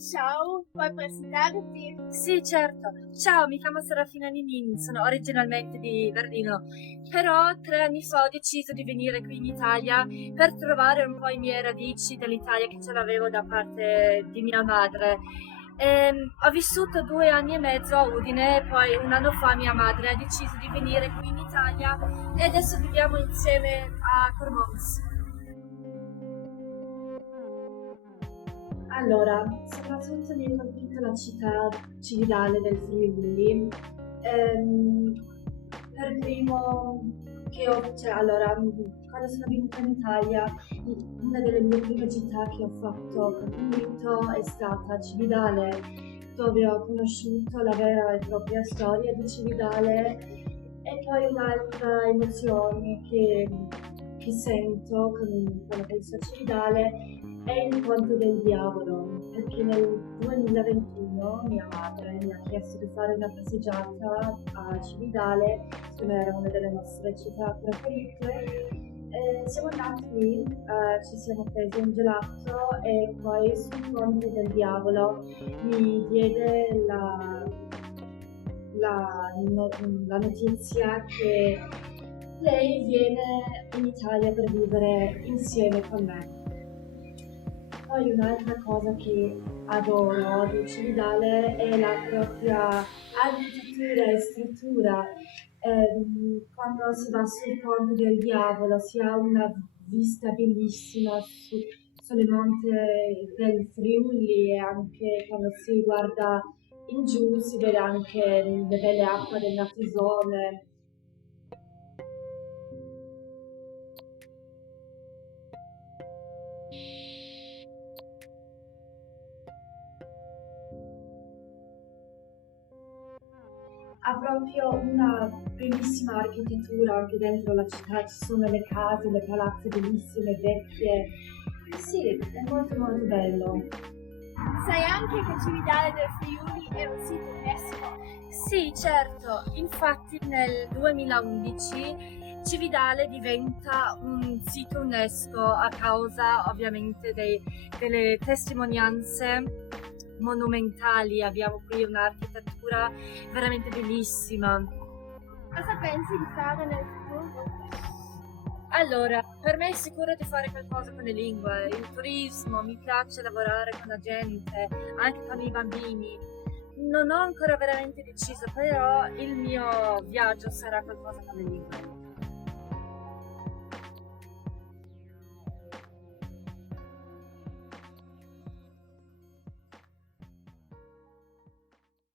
Ciao, puoi presentarti? Sì, certo. Ciao, mi chiamo Serafina Ninin, sono originalmente di Berlino, però 3 anni fa ho deciso di venire qui in Italia per trovare un po' le mie radici dell'Italia che ce l'avevo da parte di mia madre. Ho vissuto 2 anni e mezzo a Udine e poi un anno fa mia madre ha deciso di venire qui in Italia e adesso viviamo insieme a Cormons. Allora, soprattutto mi ha colpito la città cividale del Friuli. Ehm, per primo quando sono venuta in Italia, una delle mie prime città che ho fatto capito è stata Cividale, dove ho conosciuto la vera e propria storia di Cividale e poi un'altra emozione che sento quando penso a Cividale è il Ponte del Diavolo, perché nel 2021 mia madre mi ha chiesto di fare una passeggiata a Cividale, che era una delle nostre città preferite. Siamo andati lì, ci siamo presi un gelato e poi sul Ponte del Diavolo mi diede la notizia che lei viene in Italia per vivere insieme con me. Poi un'altra cosa che adoro di Cividale è la propria architettura e struttura. Quando si va sul Ponte del Diavolo si ha una vista bellissima sulle monte del Friuli e anche quando si guarda in giù si vede anche le belle acque del Natisone. Ha proprio una bellissima architettura anche dentro la città, ci sono le case, le palazze bellissime, vecchie. Sì, è molto molto bello. Sai anche che Cividale del Friuli è un sito UNESCO? Sì, certo, infatti nel 2011 Cividale diventa un sito UNESCO a causa ovviamente delle testimonianze monumentali. Abbiamo qui un'architettura veramente bellissima. Cosa pensi di fare nel futuro? Allora, per me è sicuro di fare qualcosa con le lingue, il turismo, mi piace lavorare con la gente, anche con i bambini. Non ho ancora veramente deciso, però il mio viaggio sarà qualcosa con le lingue.